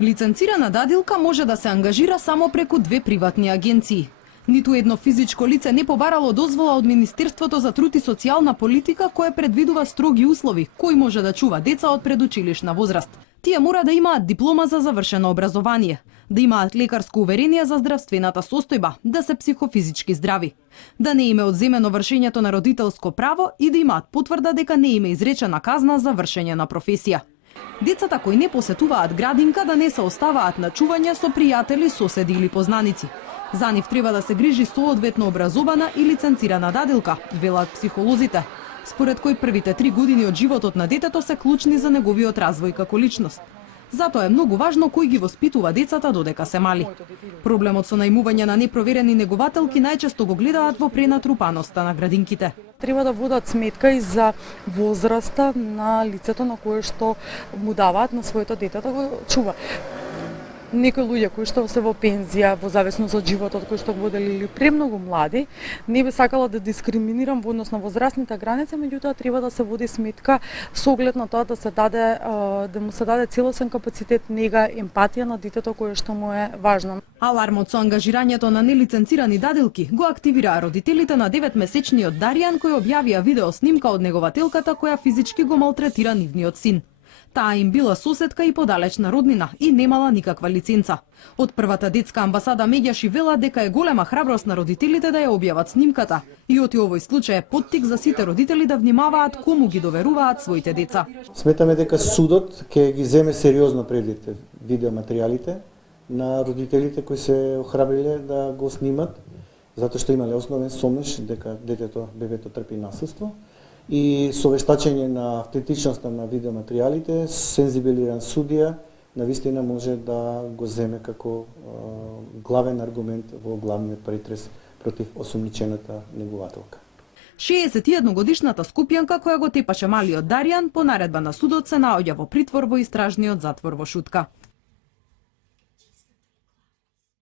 Лиценцирана дадилка може да се ангажира само преку две приватни агенции. Ниту едно физичко лице не побарало дозвола од Министерството за труд и социјална политика, кое предвидува строги услови кој може да чува деца од предучилишна возраст. Тие мора да имаат диплома за завршено образование, да имаат лекарско уверение за здравствената состојба, да се психофизички здрави, да не им е одземено вршењето на родителско право и да имаат потврда дека не им е изречена казна за вршење на професија. Децата кои не посетуваат градинка да не се оставаат на чување со пријатели, соседи или познаници. За нив треба да се грижи соодветно образована и лиценцирана дадилка, велат психолозите, според кои првите 3 години од животот на детето се клучни за неговиот развој како личност. Затоа е многу важно кој ги воспитува децата додека се мали. Проблемот со најмување на непроверени негователки најчесто го гледаат во пренатрупаноста на градинките. Треба да водат сметка и за возраста на лицето на кое што му даваат на своето дете да го чува. Некои луѓе кои што се во пензија, во зависност од животот кој што го водели или премногу млади, не би сакала да дискриминирам во однос на возрастните граници, меѓутоа треба да се води сметка со оглед на тоа да му се даде целосен капацитет, нега, емпатија на детето кое што му е важно. Алармот со ангажирањето на нелиценцирани дадилки го активираа родителите на 9-месечниот Даријан кој објавија видео снимка од негователката која физички го малтретира нивниот син. Таа им била соседка и подалечна роднина и немала никаква лиценца. Од првата детска амбасада меѓаши велат дека е голема храброст на родителите да ја објават снимката и оти овој случај е поттик за сите родители да внимаваат кому ги доверуваат своите деца. Сметаме дека судот ќе ги земе сериозно предвид видеоматеријалите на родителите кои се охрабриле да го снимат, затоа што имале основен сомнеш дека детето, бебето трпи насилство. И со вештачење на автентичноста на видеоматеријалите, сензибилиран судија навистина може да го земе како главен аргумент во главниот претрес против осумничената негователка. 61-годишната скопјанка која го тепаше малиот Даријан по наредба на судот се наоѓа во притвор во истражниот затвор во Шутка.